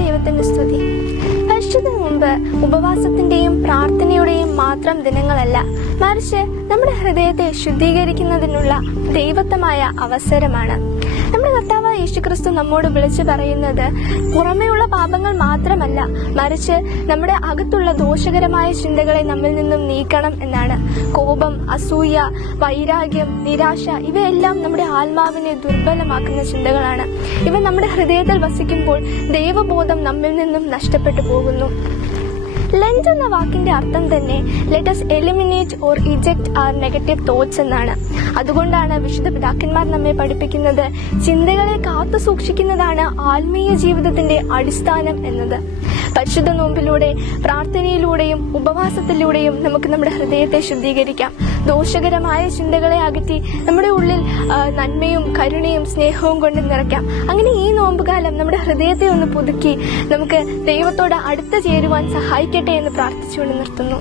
ദൈവത്തിന്റെ സ്തുതി. പരിശുദ്ധ നോമ്പ് ഉപവാസത്തിന്റെയും പ്രാർത്ഥനയുടെയും മാത്രം ദിനങ്ങളല്ല, മറിച്ച് നമ്മുടെ ഹൃദയത്തെ ശുദ്ധീകരിക്കുന്നതിനുള്ള ദൈവത്തമായ അവസരമാണ്. നമ്മുടെ കർത്താവായ യേശുക്രിസ്തു നമ്മോട് വിളിച്ചു പറയുന്നത് പുറമേയുള്ള പാപങ്ങൾ മാത്രമല്ല, മറിച്ച് നമ്മുടെ അകത്തുള്ള ദോഷകരമായ ചിന്തകളെ നമ്മിൽ നിന്നും നീക്കണം എന്നാണ്. കോപം, അസൂയ, വൈരാഗ്യം, നിരാശ ഇവയെല്ലാം നമ്മുടെ ആത്മാവിനെ ദുർബലമാക്കുന്ന ചിന്തകളാണ്. ഇവ നമ്മുടെ ഹൃദയത്തിൽ വസിക്കുമ്പോൾ ദൈവബോധം നമ്മിൽ നിന്നും നഷ്ടപ്പെട്ടു പോകുന്നു. ലെൻഡ് എന്ന വാക്കിന്റെ അർത്ഥം തന്നെ let us eliminate or eject our negative thoughts എന്നാണ്. അതുകൊണ്ടാണ് വിശുദ്ധ പിതാക്കന്മാർ നമ്മെ പഠിപ്പിക്കുന്നത് ചിന്തകളെ കാത്തു സൂക്ഷിക്കുന്നതാണ് ആത്മീയ ജീവിതത്തിന്റെ അടിസ്ഥാനം എന്നത്. പരിശുദ്ധ നോമ്പിലൂടെ, പ്രാർത്ഥനയിലൂടെയും ഉപവാസത്തിലൂടെയും നമുക്ക് നമ്മുടെ ഹൃദയത്തെ ശുദ്ധീകരിക്കാം. ദോഷകരമായ ചിന്തകളെ അകറ്റി നമ്മുടെ ഉള്ളിൽ നന്മയും കരുണയും സ്നേഹവും കൊണ്ട് നിറയ്ക്കാം. അങ്ങനെ ഈ നോമ്പുകാലം നമ്മുടെ ഹൃദയത്തെ ഒന്ന് പുതുക്കി നമുക്ക് ദൈവത്തോട് അടുത്ത് ചേരുവാൻ സഹായിക്കട്ടെ എന്ന് പ്രാർത്ഥിച്ചുകൊണ്ട് നിർത്തുന്നു.